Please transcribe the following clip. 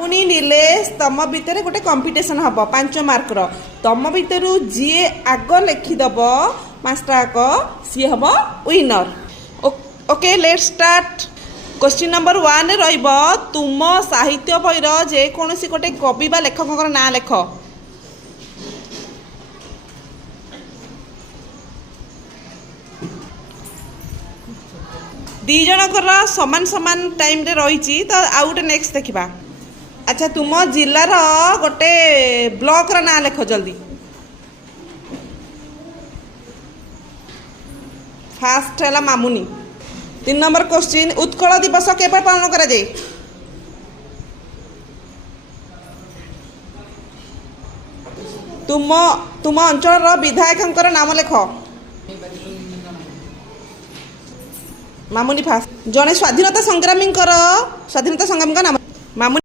मुनि नीलेश तुम भितर गोटे कंपिटिशन हम 5 मार्क तुम भितर जी आग लिखिदब मास्टाक सी हम winner. Okay let's start. Question number 1 रहिब तुम साहित्य बईर जेकोसी गोटे कवि बा लेखक ना लेख। दी जनकर समान समान टाइम रे रही तो आउ गोटे नेक्स्ट देखा। अच्छा तुम जिलार गोटे ब्लॉक रा ना लेख जल्दी। फास्ट है मामुनी। 3 नंबर क्वेश्चन उत्कल दिवस केबे पालन करा जाए? तुम तुम अंचल विधायक नाम लेख। मामुनी फास्ट। जड़े स्वाधीनता संग्रामी नाम मामुनी